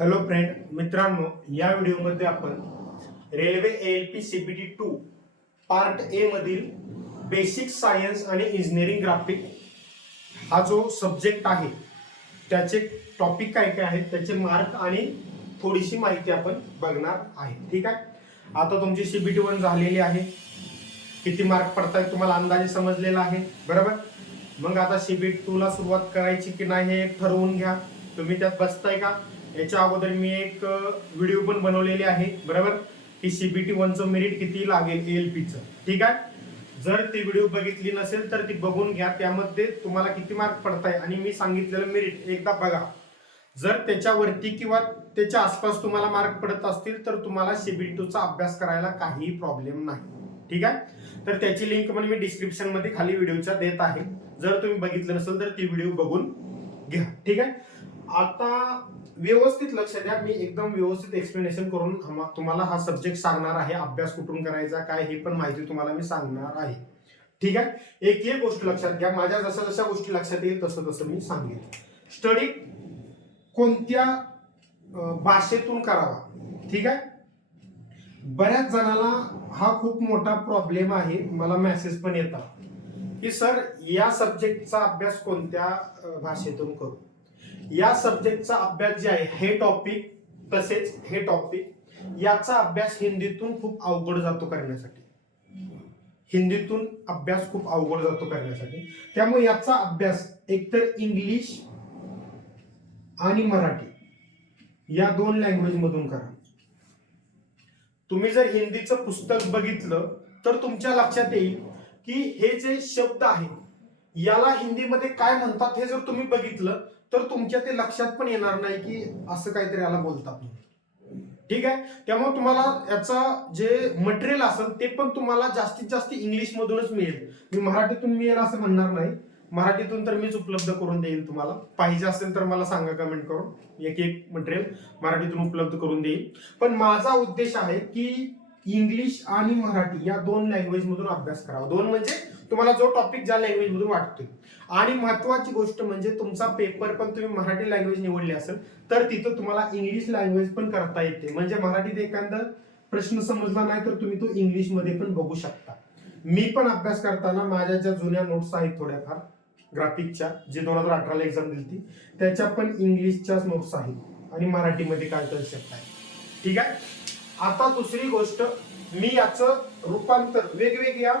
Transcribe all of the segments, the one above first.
Hello friend मित्रांनो या व्हिडिओमध्ये आपण railway L P C B T two part A मधील बेसिक सायन्स आणि इंजिनिअरिंग ग्राफिक हा जो सब्जेक्ट आहे त्याचे टॉपिक काय काय आहेत त्याचे मार्क आणि थोडीशी माहिती आपण बघणार आहे. ठीक आहे? आता तुमची सीबीटी वन झालेली आहे. किती मार्क पडतायत तुम्हाला अंदाजे समजलेला आहे. बरोबर? मग आता सी बी टूला सुरुवात करायची की नाही हे ठरवून घ्या. तुम्ही त्यात बसताय का? याच्या अगोदर मी एक व्हिडिओ पण बनवलेली आहे बरोबर? की सीबीटी वनचं मेरिट किती लागेल एल पीचं ठीक आहे? जर ती व्हिडिओ बघितली नसेल तर ती बघून घ्या. त्यामध्ये तुम्हाला किती मार्क पडताय? आणि मी सांगितलेलं मेरिट एकदा बघा. जर त्याच्यावरती किंवा त्याच्या आसपास तुम्हाला मार्क पडत असतील तर तुम्हाला सीबीटी टूचा अभ्यास करायला काहीही प्रॉब्लेम नाही. ठीक आहे? तर त्याची लिंक पण मी डिस्क्रिप्शनमध्ये खाली व्हिडिओच्या देत आहे. जर तुम्ही बघितलं नसेल तर ती व्हिडिओ बघून घ्या. ठीक आहे? आता व्यवस्थित लक्ष द्या. मी एकदम व्यवस्थित एक्सप्लेनेशन करून तुम्हाला हा सब्जेक्ट सांगणार आहे. अभ्यास कुठून करायचा काय हे पण माहिती तुम्हाला मी सांगणार आहे. ठीक आहे? एक एक गोष्ट लक्षात घ्या. माझ्या जशा जशा गोष्टी लक्षात येईल तसं तसं मी सांगेन. स्टडी कोणत्या भाषेतून करावा. ठीक आहे? बऱ्याच जणाला हा खूप मोठा प्रॉब्लेम आहे. मला मेसेज पण येतात की सर या सब्जेक्टचा अभ्यास कोणत्या भाषेतून करू? या सब्जेक्टचा अभ्यास जे आहे हे टॉपिक तसेच हे टॉपिक याचा अभ्यास हिंदीतून खूप अवघड जातो करण्यासाठी. हिंदीतून अभ्यास खूप अवघड जातो करण्यासाठी. त्यामुळे याचा अभ्यास एकतर इंग्लिश आणि मराठी या दोन लँग्वेज मधून करा. तुम्ही जर हिंदीचं पुस्तक बघितलं तर तुमच्या लक्षात येईल की हे जे शब्द आहेत याला हिंदीमध्ये काय म्हणतात हे जर तुम्ही बघितलं तर तुमच्या ते लक्षात पण येणार नाही की असं काहीतरी याला बोलतात ठीक आहे? त्यामुळे तुम्हाला याचा जे मटेरियल असेल ते पण तुम्हाला जास्तीत जास्त इंग्लिश मधूनच मिळेल. मी मराठीतून मिळेल असं म्हणणार नाही. मराठीतून तर मीच उपलब्ध करून देईल तुम्हाला. पाहिजे असेल तर मला सांगा कमेंट करून. एक एक मटेरियल मराठीतून उपलब्ध करून देईल. पण माझा उद्देश आहे की इंग्लिश आणि मराठी या दोन लँग्वेज मधून अभ्यास करावा. दोन म्हणजे तुम्हाला जो टॉपिक ज्या लँग्वेज मधून वाटतोय. आणि महत्वाची गोष्ट म्हणजे तुमचा पेपर पण तुम्ही मराठी लँग्वेज निवडली असेल तर तिथं तुम्हाला इंग्लिश लँग्वेज पण करता येते. म्हणजे मराठीत एखादा प्रश्न समजला नाही तर तुम्ही तो इंग्लिशमध्ये पण बघू शकता. मी पण अभ्यास करताना माझ्या ज्या जुन्या नोट्स आहेत थोड्याफार ग्राफिकच्या जे दोन हजार अठराला एक्झाम दिली त्याच्या पण इंग्लिशच्याच नोट्स आहेत. आणि मराठीमध्ये काय कन्सेप्ट आहे. ठीक आहे? आता दुसरी गोष्ट मी याचं रूपांतर वेगवेगळ्या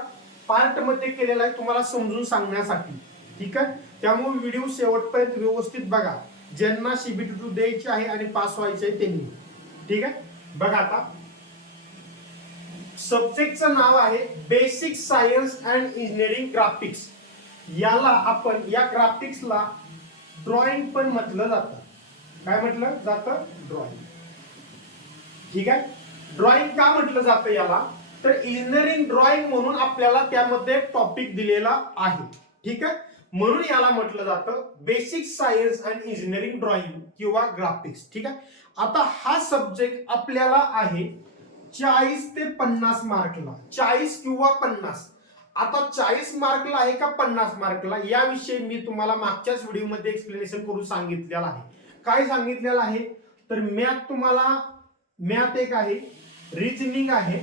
पार्टमध्ये केलेलं आहे तुम्हाला समजून सांगण्यासाठी. ठीक आहे? त्यामुळे व्हिडिओ शेवटपर्यंत व्यवस्थित बघा. ज्यांना सीबीटी टू द्यायची आहे आणि पास व्हायचे आहे त्यांनी. ठीक आहे? बघा आता. सब्जेक्टचं नाव आहे basic science and engineering graphics याला आपण या ग्राफिक्सला ड्रॉइंग पण म्हटलं जातं. काय म्हटलं जातं? ड्रॉइंग ठीक आहे? ड्रॉइंग का म्हटलं जातं याला? तर इंजिनिअरिंग ड्रॉइंग म्हणून आपल्याला त्यामध्ये टॉपिक दिलेला आहे. ठीक आहे? म्हणून याला म्हटलं जातं basic science and engineering drawing किंवा ग्राफिक्स ठीक आहे? आता हा सब्जेक्ट आपल्याला आहे चाळीस ते पन्नास मार्कला. चाळीस किंवा पन्नास. आता चाळीस मार्कला आहे का पन्नास मार्कला? याविषयी मी तुम्हाला मागच्याच व्हिडिओमध्ये एक्सप्लेनेशन करून सांगितलेलं आहे. काय सांगितलेलं आहे? तर मॅथ तुम्हाला मॅथ एक आहे रिजनिंग आहे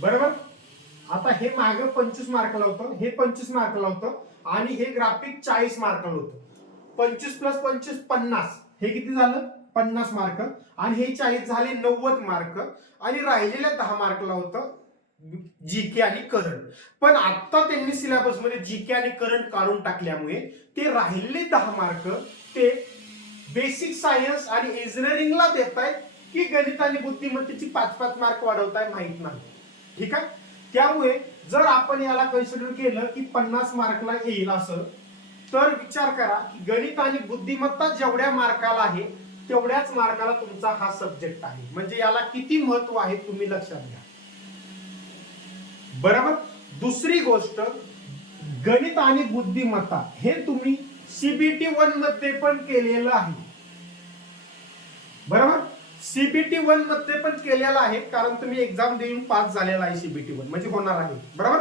बरोबर? आता हे माग पंचवीस मार्कला होतं हे पंचवीस मार्कला होतं आणि हे ग्राफिक चाळीस मार्कला होतं. पंचवीस प्लस पंचवीस पन्नास. हे किती झालं? पन्नास मार्क आणि हे चाळीस झाले नव्वद मार्क आणि राहिलेल्या दहा मार्कला होतं जी के आणि करंट पण आता त्यांनी सिलेबसमध्ये जी के आणि करंट काढून टाकल्यामुळे ते राहिलेले दहा मार्क ते बेसिक सायन्स आणि इंजिनिअरिंगला देत आहेत की गणित आणि बुद्धिमत्तेची पाच पाच मार्क वाढवताय माहीत नाही. ठीक आहे? त्यामुळे जर आपण याला कन्सिडर केलं की पन्नास मार्कला येईल असं तर विचार करा की गणित आणि बुद्धिमत्ता जेवढ्या मार्काला आहे तेवढ्याच मार्काला तुमचा हा सब्जेक्ट आहे. म्हणजे याला किती महत्त्व आहे तुम्ही लक्षात घ्या. बरोबर? दुसरी गोष्ट गणित आणि बुद्धिमत्ता हे तुम्ही सीबीटी वनमध्ये पण केलेलं आहे. बरोबर? सीबीटी वनमध्ये पण केलेलं आहे कारण तुम्ही एक्झाम देऊन पास झालेला आहे सीबीटी वन म्हणजे होणार आहे. बरोबर?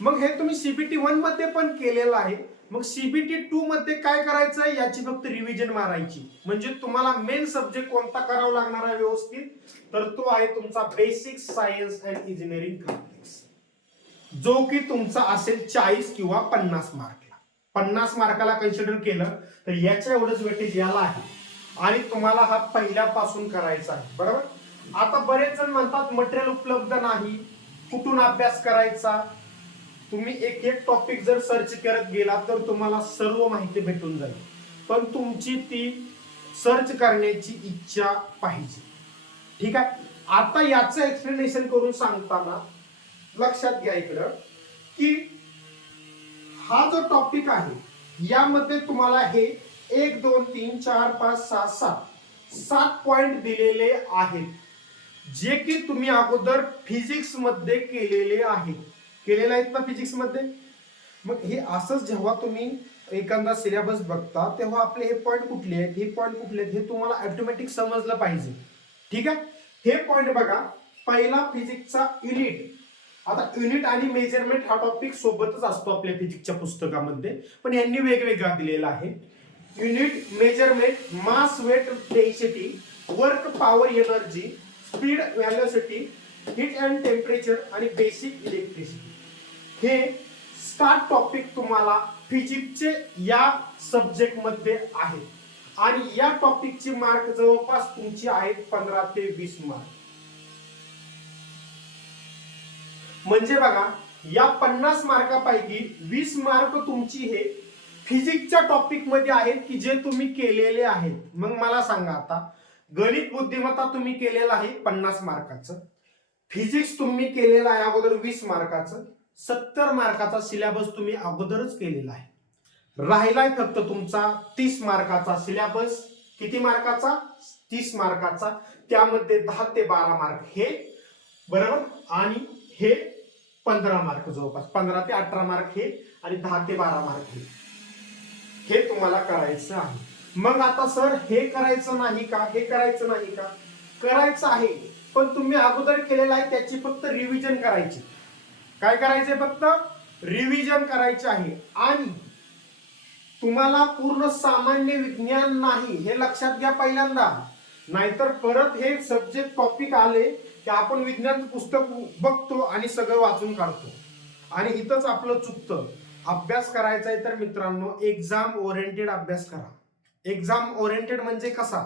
मग हे तुम्ही सीबीटी वनमध्ये पण केलेलं आहे. मग सीबीटी टू मध्ये काय करायचं याची फक्त रिव्हिजन मारायची. म्हणजे तुम्हाला मेन सब्जेक्ट कोणता करावा लागणार आहे व्यवस्थित? तर तो आहे तुमचा basic science and engineering complex जो की तुमचा असेल चाळीस किंवा पन्नास मार्कला पन्नास मार्काला कन्सिडर केलं तर याच्या एवढंच वेटेज याला आहे. आणि तुम्हाला हा पहिल्यापासून करायचा आहे बरोबर? आता बरेच जण म्हणतात मटेरियल उपलब्ध नाही कुठून अभ्यास करायचा? तुम्ही एक एक टॉपिक जर सर्च करत गेला तर तुम्हाला सर्व माहिती भेटून जाईल. पण तुमची ती सर्च करण्याची इच्छा पाहिजे. ठीक आहे? आता याचं एक्सप्लेनेशन करून सांगताना लक्षात घ्या इकडं की हा जो टॉपिक आहे यामध्ये तुम्हाला हे एक दोन तीन चार पाच सहा सात. सात पॉइंट दिलेले आहेत. जे की तुम्ही अगोदर फिजिक्समध्ये केलेले आहेत. केलेले आहेत ना फिजिक्समध्ये? मग हे असंच जेव्हा तुम्ही एखादा सिलेबस बघता तेव्हा आपले हे पॉईंट कुठले आहेत? हे पॉईंट कुठले आहेत? हे तुम्हाला ऑटोमॅटिक समजलं पाहिजे. ठीक आहे? हे पॉईंट बघा. पहिला फिजिक्सचा युनिट आता युनिट आणि मेजरमेंट हा टॉपिक सोबतच असतो आपल्या फिजिक्सच्या पुस्तकामध्ये. पण यांनी वेगवेगळा दिलेला आहे. Unit measurement mass weight density work power energy speed velocity heat and temperature आणि बेसिक इलेक्ट्रिसिटी हे सात टॉपिक तुम्हाला फिजिक्सचे या सब्जेक्टमध्ये आणि या टॉपिकचे मार्क जवळपास तुमची आहेत पंधरा ते वीस मार्क म्हणजे बघा या पन्नास मार्कापैकी वीस मार्क तुमची हे फिजिक्सच्या टॉपिकमध्ये आहेत की जे तुम्ही केलेले आहेत. मग मला सांगा आता. गणित बुद्धिमत्ता तुम्ही केलेलं आहे पन्नास मार्काचं. फिजिक्स तुम्ही केलेलं आहे अगोदर वीस मार्काचं. सत्तर मार्काचा सिलेबस तुम्ही अगोदरच केलेला आहे. राहिलाय फक्त तुमचा तीस मार्काचा सिलेबस किती मार्काचा? तीस मार्काचा. त्यामध्ये दहा ते बारा मार्क हे बरोबर? आणि हे पंधरा मार्क जवळपास. पंधरा ते अठरा मार्क हे आणि दहा ते बारा मार्क हे. हे तुम्हाला करायचं आहे. मग आता सर हे करायचं नाही का? हे करायचं नाही का? करायचं आहे पण तुम्ही अगोदर केलेलं आहे त्याची फक्त रिव्हिजन करायची. काय करायचे फक्त? रिव्हिजन करायचे आहे. आणि तुम्हाला पूर्ण सामान्य विज्ञान नाही हे लक्षात घ्या पहिल्यांदा. नाहीतर परत हे सब्जेक्ट टॉपिक आले की आपण विज्ञान पुस्तक बघतो आणि सगळं वाचून काढतो. आणि इथंच आपलं चुकतं. अभ्यास करायचा आहे तर मित्रांनो एक्झाम ओरिएंटेड अभ्यास करा. एक्झाम ओरिएंटेड म्हणजे कसा?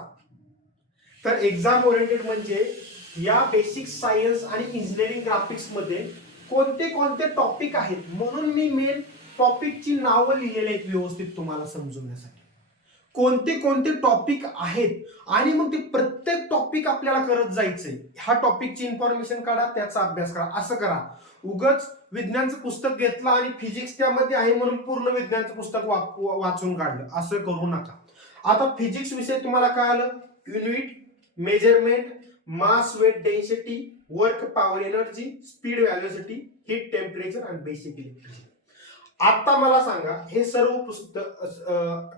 तर एक्झाम ओरिएंटेड म्हणजे या बेसिक सायन्स आणि इंजिनिअरिंग ग्राफिक्समध्ये कोणते कोणते टॉपिक आहेत म्हणून मी मेन टॉपिकची नावं लिहिलेली आहेत व्यवस्थित तुम्हाला समजवण्यासाठी. कोणते कोणते टॉपिक आहेत आणि मग ते प्रत्येक टॉपिक आपल्याला करत जायचंय. ह्या टॉपिकची इन्फॉर्मेशन काढा त्याचा अभ्यास करा. असं करा. उगच विज्ञानचं पुस्तक घेतलं आणि फिजिक्स त्यामध्ये आहे म्हणून पूर्ण विज्ञानचं पुस्तक वा- वाचून काढलं. असं करू नका. आता फिजिक्स विषय तुम्हाला काय आलं? Unit measurement mass weight density work power energy speed velocity heat temperature आणि बेसिक इलेक्ट्रिसिटी आता मला सांगा हे सर्व पुस्तक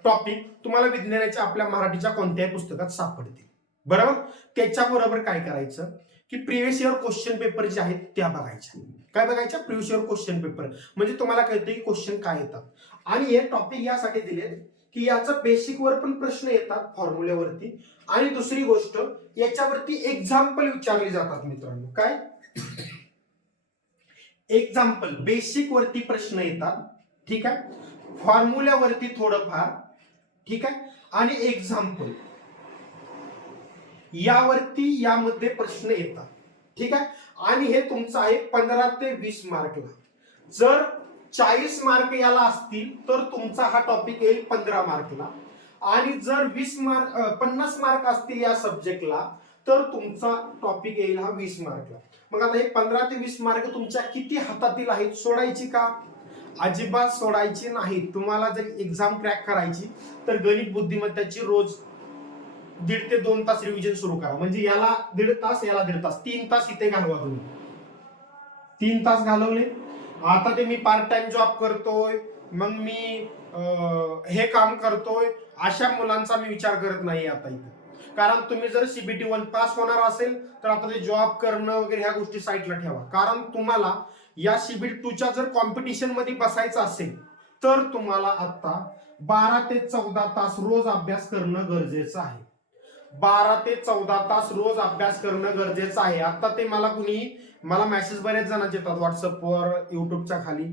टॉपिक तुम्हाला विज्ञानाच्या आपल्या मराठीच्या कोणत्याही पुस्तकात सापडतील. बरोबर? त्याच्याबरोबर काय करायचं? की प्रिव्हियस इयर क्वेश्चन पेपर जे आहेत त्या बघायच्या. काय बघायच्या प्रिव्हियस इयर क्वेश्चन पेपर म्हणजे तुम्हाला कळतं की क्वेश्चन काय येतात. आणि हे टॉपिक यासाठी दिलेत की याचं बेसिक वर पण प्रश्न येतात फॉर्म्युल्यावरती आणि दुसरी गोष्ट याच्यावरती एक्झाम्पल विचारली जातात मित्रांनो. काय? एक्झाम्पल बेसिक वरती प्रश्न येतात. ठीक आहे? फॉर्म्युल्यावरती थोडंफार. ठीक आहे? आणि एक्झाम्पल यावरती यामध्ये प्रश्न येतात. ठीक आहे? आणि हे तुमचं आहे पंधरा ते वीस मार्कला जर चाळीस मार्क याला असतील तर तुमचा हा टॉपिक येईल पंधरा मार्कला आणि जर वीस मार्क पन्नास मार्क असतील या सब्जेक्टला तर तुमचा टॉपिक येईल हा वीस मार्कला मग आता हे पंधरा ते वीस मार्क तुमच्या किती हातातील आहेत सोडायची का? अजिबात सोडायची नाही तुम्हाला जर एक्झाम क्रॅक करायची तर गणित बुद्धिमत्ताची रोज दीड ते दोन तास रिव्हिजन सुरू करा. म्हणजे याला दीड तास याला दीड तास. तीन तास इथे घालवा तुम्ही. तीन तास घालवले. आता ते मी पार्ट टाइम जॉब करतोय. मग मी हे काम करतोय. अशा मुलांचा मी विचार करत नाही आता इथे. कारण तुम्ही जर सीबीटी वन पास होणार असेल तर आता ते जॉब करणं वगैरे ह्या गोष्टी साईडला ठेवा. कारण तुम्हाला या सीबीटी टूच्या जर कॉम्पिटिशनमध्ये बसायचं असेल तर तुम्हाला आता बारा ते चौदा तास रोज अभ्यास करणं गरजेचं आहे. बारा ते चौदा तास रोज अभ्यास करणं गरजेचं आहे. आता ते मला कुणी मला मेसेज बरेच जणांचे येतात व्हॉट्सअपवर युट्यूबच्या खाली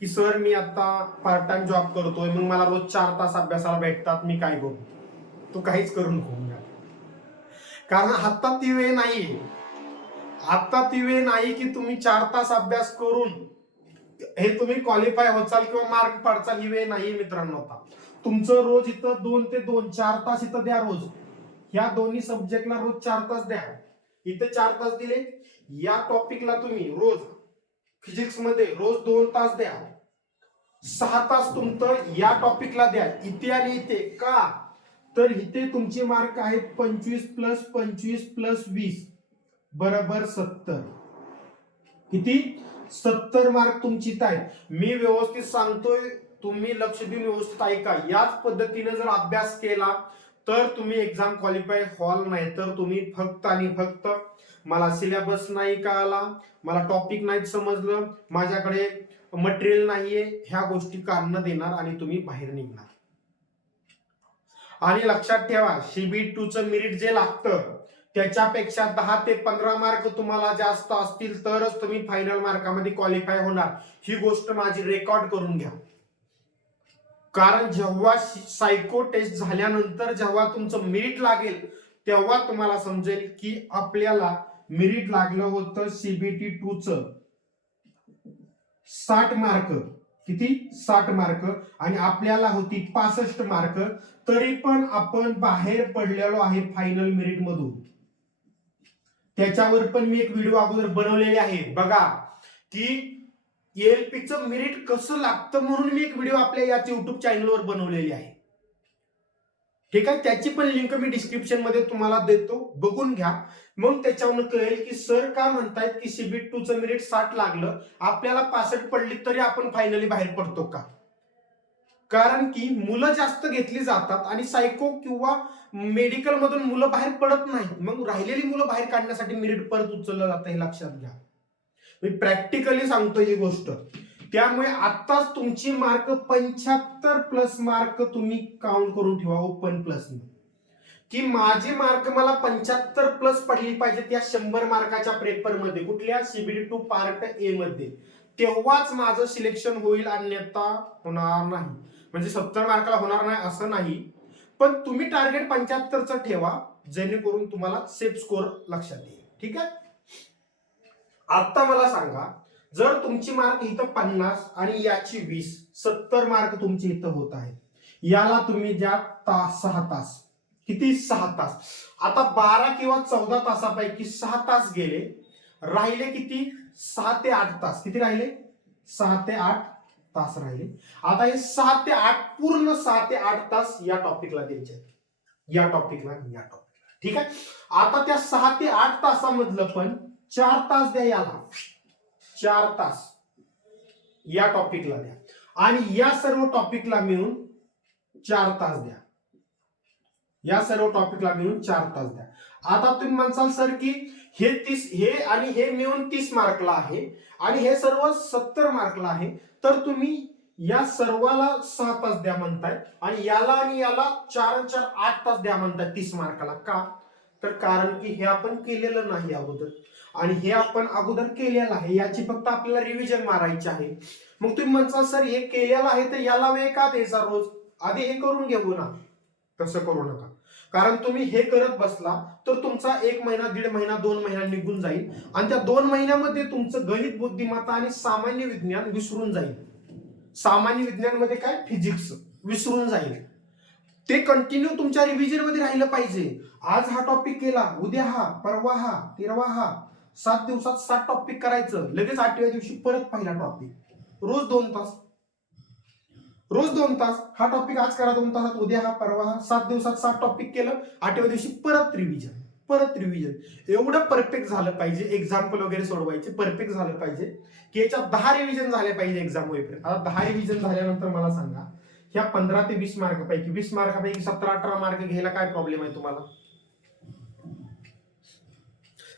की सर मी आता पार्ट टाइम जॉब करतोय मग मला रोज चार तास अभ्यासाला भेटतात मी काय करू? तू काहीच करू नको कारण आत्ता ती वेळ नाही आत्ता ती वेळ नाही की तुम्ही चार तास अभ्यास करून हे तुम्ही क्वालिफाय होचाल किंवा मार्क पाडचाल ही वेळ नाही मित्रांनो आता. तुमचं रोज इथं दोन ते दोन चार तास इथं द्या रोज. ह्या दोन्ही सब्जेक्टला रोज चार तास द्या. इथे चार तास दिले. या टॉपिकला तुम्ही रोज फिजिक्समध्ये रोज दोन तास द्या. सहा तास तुमचं या टॉपिकला द्या. इथे आणि इथे. का? तर इथे तुमचे मार्क आहेत पंचवीस प्लस पंचवीस प्लस वीस. बरोबर सत्तर. किती? सत्तर मार्क तुमची इथं आहेत. मी व्यवस्थित सांगतोय. तुम्ही लक्ष देऊन व्यवस्थित ऐका. याच पद्धतीने जर अभ्यास केला तर तुम्ही एक्झाम क्वालिफाय व्हाल नाही तर तुम्ही फक्त आणि फक्त मला सिलेबस नाही कळाला मला टॉपिक नाही समजलं माझ्याकडे मटेरियल नाहीये ह्या गोष्टी कारण देणार आणि तुम्ही बाहेर निघणार. आणि लक्षात ठेवा सीबी टू चं मिरिट जे लागतं त्याच्यापेक्षा दहा ते पंधरा मार्क तुम्हाला जास्त असतील तरच तुम्ही फायनल मार्कामध्ये क्वालिफाय होणार. ही गोष्ट माझी रेकॉर्ड करून घ्या. कारण जेव्हा सायको टेस्ट झाल्यानंतर जेव्हा तुमचं मेरिट लागेल तेव्हा तुम्हाला समजेल की आपल्याला मेरिट लागलं होतं सीबीटी टू च. साठ मार्क किती? साठ मार्क आणि आपल्याला होती पासष्ट मार्क तरी पण आपण बाहेर पडलेलो आहे फायनल मेरिट मधून. त्याच्यावर पण मी एक व्हिडिओ अगोदर बनवलेले आहे. बघा की एलपीचं मेरिट कसं लागतं म्हणून मी एक व्हिडिओ आपल्या याच युट्यूब चॅनलवर बनवलेली आहे. ठीक आहे? त्याची पण लिंक मी डिस्क्रिप्शनमध्ये तुम्हाला देतो. बघून घ्या. मग त्याच्यावरून कळेल की सर का म्हणतायत की सीबीट टू चं मेरिट साठ लागलं. आपल्याला पासष्ट पडली तरी आपण फायनली बाहेर पडतो का? कारण की मुलं जास्त घेतली जातात आणि सायको किंवा मेडिकल मधून मुलं बाहेर पडत नाही मग राहिलेली मुलं बाहेर काढण्यासाठी मेरिट परत उचललं जातं हे लक्षात घ्या. मी प्रॅक्टिकली सांगतो ही गोष्ट. त्यामुळे आत्ताच तुमची मार्क पंच्याहत्तर प्लस मार्क तुम्ही काउंट करून ठेवा ओपन प्लस की माझे मार्क मला पंच्याहत्तर प्लस पडली पाहिजे त्या शंभर मार्काच्या पेपरमध्ये कुठल्या सीबीडी टू पार्ट ए मध्ये. तेव्हाच माझं सिलेक्शन होईल अन्यथा होणार नाही. म्हणजे सत्तर मार्काला होणार नाही असं नाही. पण तुम्ही टार्गेट पंच्याहत्तरचं ठेवा जेणेकरून तुम्हाला सेफ स्कोर लक्षात येईल. ठीक आहे? आता मला सांगा जर तुमची मार्क इथं पन्नास आणि याची वीस सत्तर मार्क तुमची इथं होत आहे याला तुम्ही द्या तास सहा तास. किती? सहा तास. आता बारा किंवा चौदा तासापैकी सहा तास गेले राहिले किती? सहा ते आठ तास. किती राहिले? सहा ते आठ तास राहिले. आता हे सहा ते आठ पूर्ण सहा ते आठ तास या टॉपिकला द्यायचे आहेत. या टॉपिकला या टॉपिकला ठीक आहे? आता त्या सहा ते आठ तासामधलं पण चार तास द्या याला. चार तास. या टॉपिकला द्या. आणि या सर्व टॉपिकला मिळून चार तास द्या. या सर्व टॉपिकला मिळून चार तास द्या. आता तुम्ही म्हणसाल सर की हे तीस हे आणि हे मिळून तीस मार्कला आहे आणि हे सर्व सत्तर मार्कला आहे तर तुम्ही या सर्वाला सहा तास द्या म्हणताय आणि याला आणि याला चार चार आठ तास द्या म्हणताय तीस मार्काला. का? तर कारण की हे आपण केलेलं नाही अगोदर. आणि हे आपण अगोदर केलेलं आहे याची फक्त आपल्याला रिव्हिजन मारायची आहे. मग तुम्ही म्हणसाल सर हे केलेलं आहे तर याला वेळ का द्यायचा रोज? आधी हे करून घेऊ ना. तसं करू नका. कारण तुम्ही हे करत बसला तर तुमचा एक महिना दीड महिना दोन महिना निघून जाईल. आणि त्या दोन महिन्यामध्ये तुमचं गणित बुद्धिमत्ता आणि सामान्य विज्ञान विसरून जाईल. सामान्य विज्ञानमध्ये काय? फिजिक्स विसरून जाईल. ते कंटिन्यू तुमच्या रिव्हिजनमध्ये राहिलं पाहिजे. आज हा टॉपिक केला उद्या हा परवा हा तेरवा हा सात दिवसात सात टॉपिक करायचं. लगेच आठव्या दिवशी परत पहिला टॉपिक रोज दोन तास. रोज दोन तास. हा टॉपिक आज करा दोन तासात उद्या हा परवा हा. सात दिवसात सात टॉपिक केलं आठव्या दिवशी परत रिव्हिजन परत रिव्हिजन एवढं परफेक्ट झालं पाहिजे. एक्झाम्पल वगैरे सोडवायचे. परफेक्ट झालं पाहिजे. की याच्यात दहा रिव्हिजन झाले पाहिजे एक्झाम वगैरे आता दहा रिव्हिजन झाल्यानंतर मला सांगा ह्या पंधरा ते वीस मार्कापैकी वीस मार्कापैकी सतरा अठरा मार्क घ्यायला काय प्रॉब्लेम आहे तुम्हाला?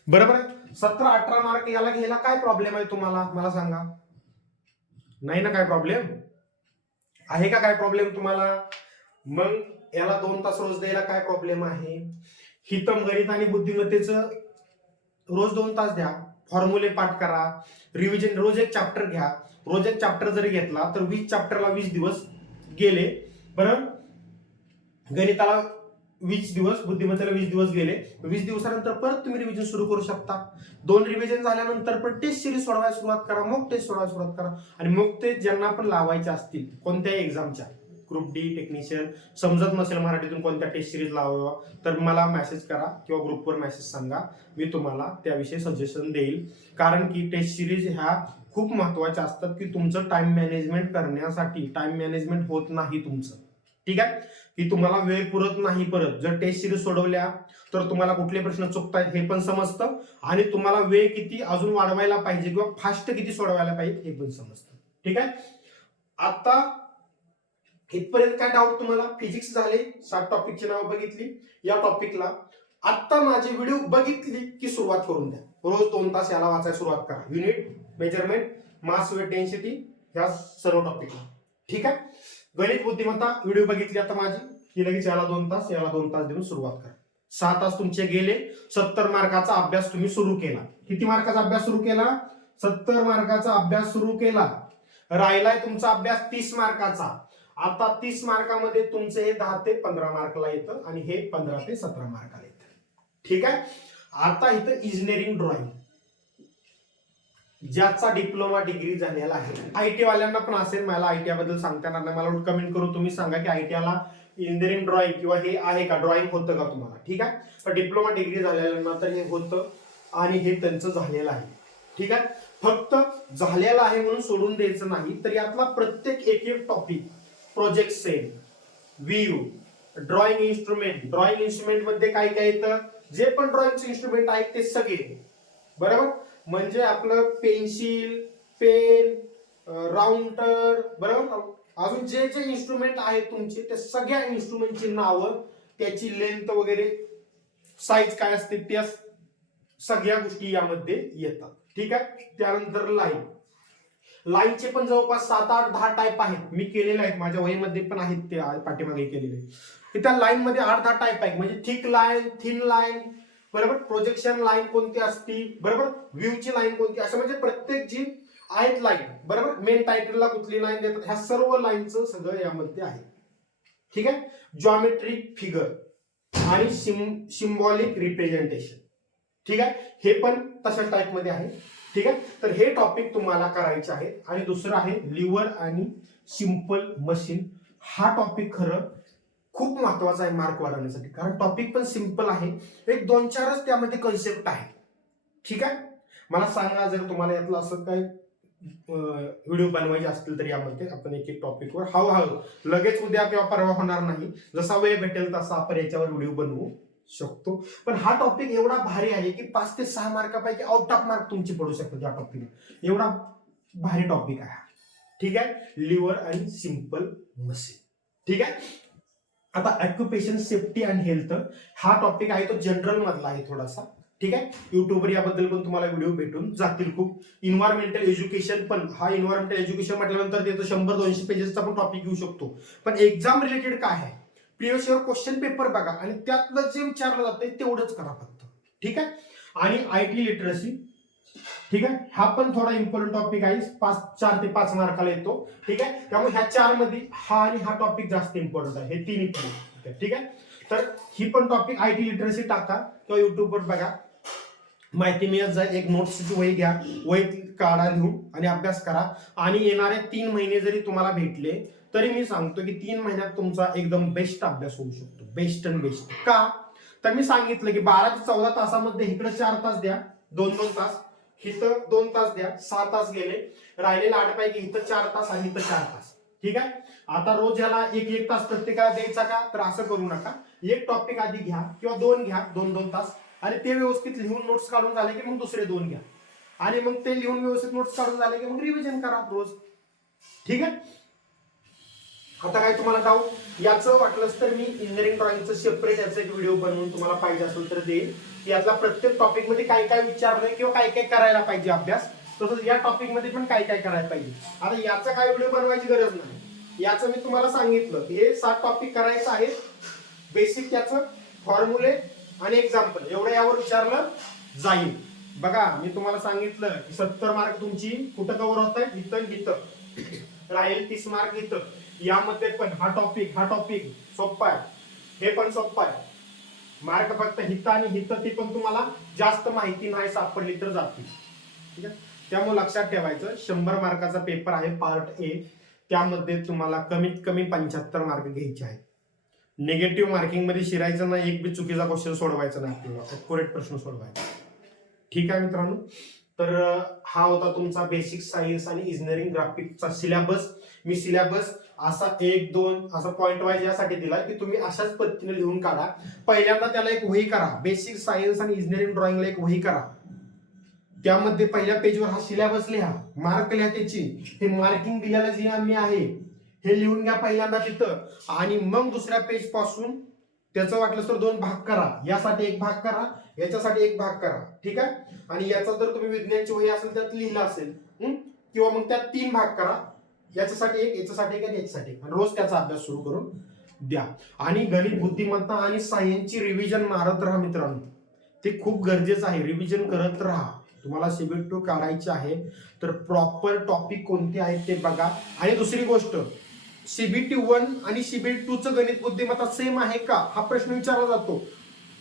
बरोबर आहे? सतरा अठरा मार्क याला घ्यायला काय प्रॉब्लेम आहे तुम्हाला? मला सांगा. नाही ना काय प्रॉब्लेम आहे का काय प्रॉब्लेम तुम्हाला? मग याला दोन तास रोज द्यायला काय प्रॉब्लेम आहे? हितम गणित आणि बुद्धिमत्तेचं रोज दोन तास द्या. फॉर्म्युले पाठ करा. रिव्हिजन रोज एक चॅप्टर घ्या. रोज एक चॅप्टर जरी घेतला तर वीस चॅप्टरला वीस दिवस गेले बरं? गणिताला वीस दिवस बुद्धिमत्तेला वीस दिवस गेले. वीस दिवसानंतर परत तुम्ही रिव्हिजन सुरू करू शकता. दोन रिव्हिजन झाल्यानंतर पण टेस्ट सिरीज सोडवायला सुरुवात करा मग टेस्ट सोडवायला सुरुवात करा. आणि मग ते ज्यांना पण लावायचे असतील कोणत्याही एक्झामच्या ग्रुप डी टेक्निशियन समजत नसेल मराठीतून कोणत्या टेस्ट सिरीज लावावा तर मला मेसेज करा किंवा ग्रुपवर मेसेज सांगा. मी तुम्हाला त्याविषयी सजेशन देईल. कारण की टेस्ट सिरीज ह्या खूप महत्त्वाच्या असतात की तुमचं टाइम मॅनेजमेंट करण्यासाठी टाइम मॅनेजमेंट होत नाही तुमचं. ठीक आहे? की तुम्हाला वेळ पुरत नाही परत. जर टेस्ट सिरीज सोडवल्या तर तुम्हाला कुठले प्रश्न चुकतायत हे पण समजतं. आणि तुम्हाला वेळ किती अजून वाढवायला पाहिजे किंवा फास्ट किती सोडवायला पाहिजे हे पण समजतं. ठीक आहे? आता इथपर्यंत काय डाऊट तुम्हाला? फिजिक्स झाले. सात टॉपिकची नावं बघितली. या टॉपिकला आत्ता माझे व्हिडिओ बघितली की सुरुवात करून द्या. रोज दोन तास याला वाचायला सुरुवात करा. Unit measurement mass weight density ह्या सर्व टॉपिकला ठीक आहे? गणित बुद्धिमत्ता व्हिडिओ बघितली आता माझी. की लगेच याला दोन तास याला दोन तास देऊन सुरुवात करा. सहा तास तुमचे गेले सत्तर मार्काचा अभ्यास तुम्ही सुरू केला. किती मार्काचा अभ्यास सुरू केला? सत्तर मार्काचा अभ्यास सुरू केला. राहिलाय तुमचा अभ्यास तीस मार्काचा. आता तीस मार्कामध्ये तुमचे हे दहा ते पंधरा मार्कला येतं आणि हे पंधरा ते सतरा मार्काला येतं. ठीक आहे? आता इथं इंजिनिअरिंग ड्रॉइंग ज्याचा डिप्लोमा डिग्री झालेला आहे. आयटी वाल्यांना पण असेल मला आयटीआयबद्दल सांगता येणार नाही. मला कमेंट करून तुम्ही सांगा की आयटीआयला इंजिनिअरिंग ड्रॉइंग किंवा हे आहे का? ड्रॉइंग होतं का तुम्हाला? ठीक आहे? पण डिप्लोमा डिग्री झालेल्यांना तर हे होतं आणि हे त्यांचं झालेलं आहे. ठीक आहे? फक्त झालेलं आहे म्हणून सोडून द्यायचं नाही तर यातला प्रत्येक एक एक topic project cell view drawing instrument drawing इन्स्ट्रुमेंटमध्ये काय काय येतं? जे पण ड्रॉइंगचे इन्स्ट्रुमेंट आहेत ते सगळे. बरोबर? म्हणजे आपलं पेन्सिल पेन राउंटर बरोबर? अजून जे जे इन्स्ट्रुमेंट आहेत तुमचे त्या सगळ्या इन्स्ट्रुमेंटची नावं त्याची लेंथ वगैरे साईज काय असते त्या सगळ्या गोष्टी यामध्ये येतात. ठीक आहे? त्यानंतर लाईन लाईनचे पण जवळपास सात आठ दहा टाईप आहेत. मी केलेले आहेत. माझ्या वहीमध्ये पण आहेत ते पाठीमागे केलेले. त्या लाईन मध्ये आठ दहा टाईप आहेत. म्हणजे थिक लाईन थिन लाईन बरोबर? प्रोजेक्शन लाईन कोणती असती? बरोबर? व्ह्यूची लाईन कोणती? असं म्हणजे प्रत्येक जी आहेत लाईन बरोबर? मेन टायटलला कुठली लाईन देतात? ह्या सर्व लाईनचं सगळं यामध्ये आहे. ठीक आहे? जॉमेट्रिक फिगर आणि सिम सिम्बॉलिक रिप्रेझेंटेशन ठीक आहे? हे पण तशा टाईपमध्ये आहे. ठीक आहे? तर हे टॉपिक तुम्हाला करायचे आहे आणि दुसरं आहे लिव्हर आणि सिंपल मशीन हा टॉपिक खरं खूप महत्त्वाचा आहे मार्क वाढवण्यासाठी. कारण टॉपिक पण सिंपल आहे. एक दोन चारच त्यामध्ये कन्सेप्ट आहे ठीक आहे? मला सांगा जर तुम्हाला यातलं असं काय व्हिडिओ बनवायचे असतील तर यामध्ये आपण एक एक टॉपिकवर हळूहळू. लगेच उद्या किंवा परवा होणार नाही. जसा वेळ भेटेल तसा आपण याच्यावर व्हिडिओ बनवू शकतो. पण हा टॉपिक एवढा भारी आहे की पाच ते सहा मार्कापैकी आउट ऑफ मार्क तुमची पडू शकतात या टॉपिक एवढा भारी टॉपिक आहे हा. ठीक आहे? लिव्हर आणि सिंपल मशीन. ठीक आहे? आता ऑक्युपेशन सेफ्टी अँड हेल्थ हा टॉपिक आहे तो जनरल मधला आहे थोडासा. ठीक आहे? युट्यूबवर याबद्दल पण तुम्हाला व्हिडिओ भेटून जातील खूप. इन्व्हायरमेंटल एज्युकेशन पण हा इन्व्हायरमेंटल एज्युकेशन म्हटल्यानंतर त्याचं शंभर दोनशे पेजेसचा पण टॉपिक घेऊ शकतो. पण एक्झाम रिलेटेड काय आहे? प्रिव्हियस इयर क्वेश्चन पेपर बघा आणि त्यातलं जे विचारलं जातं तेवढंच करा फक्त. ठीक आहे? आणि आय टी लिटरसी ठीक आहे? हा पण थोडा इम्पॉर्टंट टॉपिक आहे. पाच चार ते पाच मार्काला येतो. ठीक आहे? त्यामुळे ह्या चारमध्ये हा आणि हा टॉपिक जास्त इम्पॉर्टंट आहे. हे तीन इम्पॉर्टंट ठीक आहे? तर ही पण टॉपिक आय टी लिटरसी टाका किंवा युट्यूबवर बघा. माहिती मिळत जाईल. एक नोट्सची वही घ्या. वही काढा लिहून आणि अभ्यास करा. आणि येणारे तीन महिने जरी तुम्हाला भेटले तरी मी सांगतो की तीन महिन्यात तुमचा एकदम बेस्ट अभ्यास होऊ शकतो. बेस्ट अँड बेस्ट का? तर मी सांगितलं की बारा ते चौदा तासामध्ये इकडे चार तास द्या. दोन दोन तास. इथं दोन तास द्या सहा तास गेले. राहिलेला आठ पैकी इथं चार तास आणि इथं चार तास. ठीक आहे? आता रोज याला एक एक तास प्रत्येकाला द्यायचा का? तर असं करू नका. एक टॉपिक आधी घ्या किंवा दोन घ्या दोन दोन तास. आणि ते व्यवस्थित लिहून नोट्स काढून झाले की मग दुसरे दोन घ्या. आणि मग ते लिहून व्यवस्थित नोट्स काढून झाले की मग रिव्हिजन करा रोज. ठीक आहे? आता काय तुम्हाला डाऊट याचं वाटलंच तर मी इंजिनिअरिंग ड्रॉइंगचं सेपरेट याचा एक व्हिडिओ बनवून तुम्हाला पाहिजे असेल तर देईल यातला प्रत्येक टॉपिकमध्ये काय काय विचारलंय किंवा काय काय करायला पाहिजे अभ्यास. तसंच या टॉपिकमध्ये पण काय काय करायला पाहिजे. आता याचा काय व्हिडिओ बनवायची गरज नाही. याचं मी तुम्हाला सांगितलं हे सात टॉपिक करायचं आहे बेसिक याचं फॉर्म्युले आणि एक्झाम्पल एवढं यावर विचारलं जाईल. बघा मी तुम्हाला सांगितलं की सत्तर मार्क तुमची कुठं कव्हर होत आहे इथं इथं राहील तीस मार्क इथं. यामध्ये पण हा टॉपिक हा टॉपिक सोप्पा आहे. हे पण सोप्पा आहे. मार्क फक्त हित आणि हित ती पण तुम्हाला जास्त माहिती नाही सापडली तर जातील. ठीक आहे? त्यामुळे लक्षात ठेवायचं शंभर मार्काचा पेपर आहे पार्ट ए त्यामध्ये तुम्हाला कमीत कमी पंच्याहत्तर मार्क घ्यायचे आहेत. निगेटिव्ह मार्किंगमध्ये शिरायचं नाही एक बी चुकीचा क्वेश्चन सोडवायचा नाही आपल्याला. कोरेट प्रश्न सोडवायचा. ठीक आहे मित्रांनो? तर हा होता तुमचा बेसिक सायन्स आणि इंजिनिअरिंग ग्राफिकचा सिलेबस मी सिलेबस असा एक दोन असा पॉईंट वाईज यासाठी दिला की तुम्ही अशाच पद्धतीने लिहून काढा. पहिल्यांदा त्याला एक वही करा. बेसिक सायन्स आणि इंजिनिअरिंग ड्रॉइंगला एक वही करा. त्यामध्ये पहिल्या पेजवर हा सिलेबस लिहा. मार्क लिहा त्याची. हे मार्किंग दिलेलं जे आम्ही आहे हे लिहून घ्या पहिल्यांदा तिथं. आणि मग दुसऱ्या पेजपासून त्याचं वाटलं तर दोन भाग करा. यासाठी एक भाग करा याच्यासाठी एक भाग करा. ठीक आहे? आणि याचा जर तुम्ही विज्ञानची वही असेल त्यात लिहिलं असेल किंवा मग त्यात तीन भाग करा. याच्यासाठी एक याच्यासाठी एक आणि याच्यासाठी एक. रोज त्याचा अभ्यास सुरू करून द्या. आणि गणित बुद्धिमत्ता आणि सायन्सची रिव्हिजन मारत राहा मित्रांनो. ते खूप गरजेचं आहे. रिव्हिजन करत राहा. तुम्हाला सीबीट टू काढायचे आहे. तर प्रॉपर टॉपिक कोणते आहेत ते बघा. आणि दुसरी गोष्ट सीबीटी वन आणि सीबीटी टू चं गणित बुद्धिमत्ता सेम आहे का? हा प्रश्न विचारला जातो.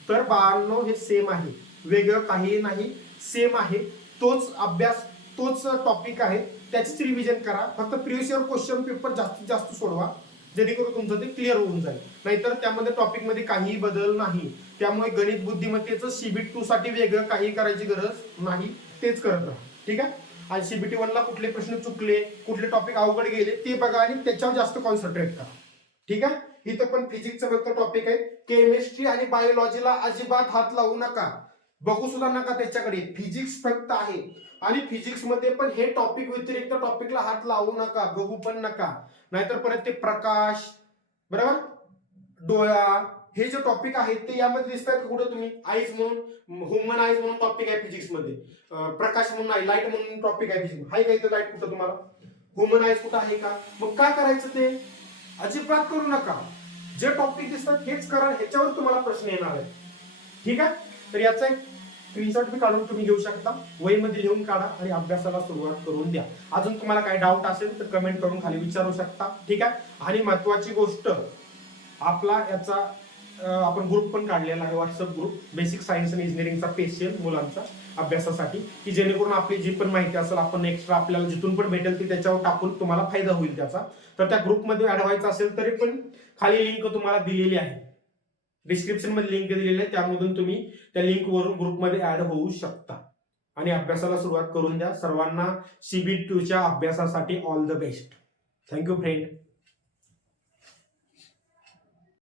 तर बाळांनो हे सेम आहे. वेगळं काही नाही. सेम आहे. तोच अभ्यास तोच टॉपिक आहे. त्याचीच रिव्हिजन करा. फक्त प्रिव्हियस इयर क्वेश्चन पेपर जास्तीत जास्त सोडवा. जेणेकरून तुमचं ते क्लिअर होऊन जाईल. नाहीतर त्यामध्ये टॉपिकमध्ये काहीही बदल नाही. त्यामुळे गणित बुद्धिमत्तेचं सीबीटी टू साठी वेगळं काही करायची गरज नाही. तेच करत राहा. ठीक आहे? आणि सीबीटी ला कुठले प्रश्न चुकले कुठले टॉपिक अवघड गेले ते बघा आणि त्याच्यावर जास्त कॉन्सन्ट्रेट करा. ठीक आहे? इथं पण फिजिक्सचं फक्त टॉपिक आहे. केमिस्ट्री आणि बायोलॉजीला अजिबात हात लावू नका. बघू सुद्धा नका त्याच्याकडे. फिजिक्स फक्त आहे. आणि फिजिक्समध्ये पण हे टॉपिक व्यतिरिक्त टॉपिकला हात लावू नका बघू पण नका. नाहीतर परत ते प्रकाश बरोबर? डोळा हे जे टॉपिक आहेत ते यामध्ये दिसतात का कुठं तुम्ही? आईज म्हणून ह्युमन आईज म्हणून टॉपिक आहे फिजिक्समध्ये. प्रकाश म्हणून आहे लाइट म्हणून टॉपिक आहे फिजिक्स आहे का इथं लाइट कुठं तुम्हाला? ह्युमन आईज कुठं आहे का? मग काय करायचं ते? अजिबात करू नका. जे टॉपिक दिसतात हेच करा ह्याच्यावर तुम्हाला प्रश्न येणार आहे. ठीक आहे? तर याचा एक स्क्रीनशॉट मी काढून तुम्ही घेऊ शकता. वहीमध्ये लिहून काढा आणि अभ्यासाला सुरुवात करून द्या. अजून तुम्हाला काही डाऊट असेल तर कमेंट करून खाली विचारू शकता. ठीक आहे? आणि महत्वाची गोष्ट आपला याचा आपण ग्रुप पण काढलेला आहे व्हॉट्सअप ग्रुप बेसिक सायन्स आणि इंजिनिअरिंगचा स्पेशल मुलांचा अभ्यासासाठी. की जेणेकरून आपली जी पण माहिती असेल आपण एक्स्ट्रा आपल्याला जिथून पण भेटेल ती त्याच्यावर टाकून तुम्हाला फायदा होईल त्याचा. तर त्या ग्रुपमध्ये ऍड व्हायचं असेल तरी पण खाली लिंक तुम्हाला दिलेली आहे. डिस्क्रिप्शनमध्ये लिंक दिलेली आहे. त्यामधून तुम्ही त्या लिंक वरून ग्रुपमध्ये ऍड होऊ शकता. आणि अभ्यासाला सुरुवात करून द्या सर्वांना सीबी टूच्या अभ्यासासाठी all the best thank you friend